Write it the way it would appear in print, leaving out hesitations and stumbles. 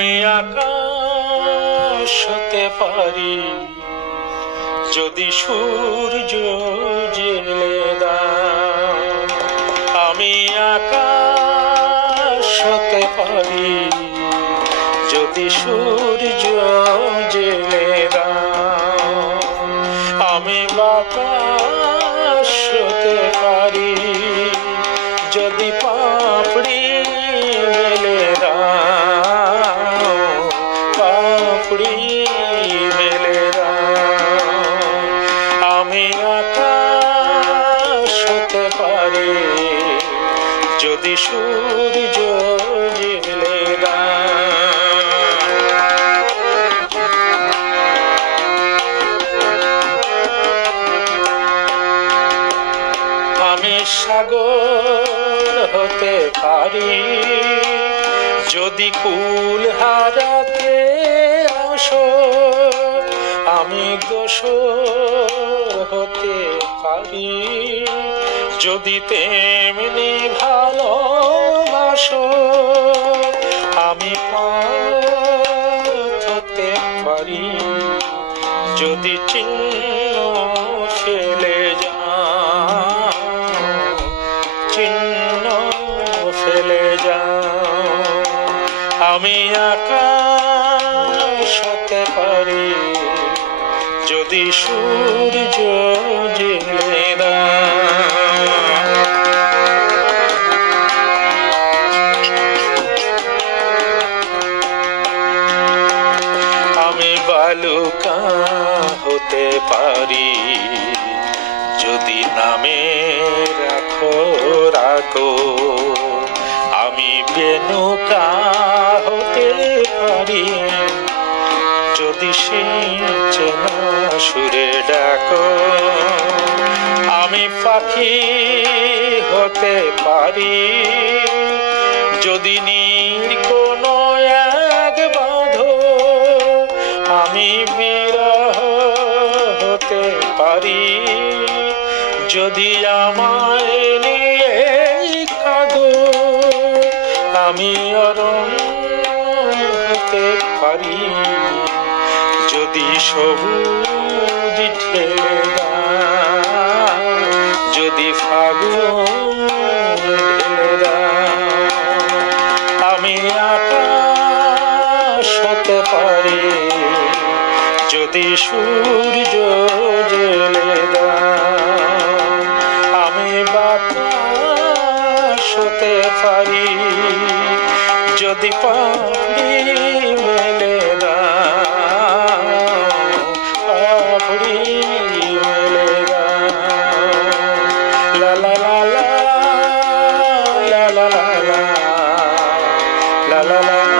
আমি আকাশ হতে পারি যদি সূর্য জেলে দাও। আমি আকাশ হতে পারি যদি সূর্য জেলে দাও। আমি বাতাস হতে পারি যদি পাপড়ি মেলে দাও, পাপড়ি মেলে দাও। আমি আকাশ হতে পারি যদি সূর্য জেলে দাও। আমি সাগর হতে পারি যদি কুল হারাতে আসো। আমি দোসর হতে পারি যদি তেমনি ভালোবাসো। আমি পথ হতে পারি যদি চিহ্ন ফেলে যাও, চিহ্ন ফেলে যাও। আমি আকাশ হতে পারি যদি সূর্য জেলে দাও। আমি বালুকা হতে পারি যদি নামে রাখো রাখো। আমি বেনুকা হতে পারি যদি চেনা সুরে ডাকো। আমি পাখি হতে পারি যদি নীর কোনো এক বাঁধো। আমি বিরহ হতে পারি যদি আমায় নিয়ে কাঁদো। আমি অরণ্য হতে পারি যদি সবুজ ঠেলে দাও, যদি ফাগুন ঢেলে দাও। আমি আকাশ হতে পারি যদি সূর্য জেলে দাও। আমি বাতাস হতে পারি যদি পাপড়ি মেলে দাও, পাপড়ি মেলে দাও। লা লা লা লা লা লা লা লা লা লা লা।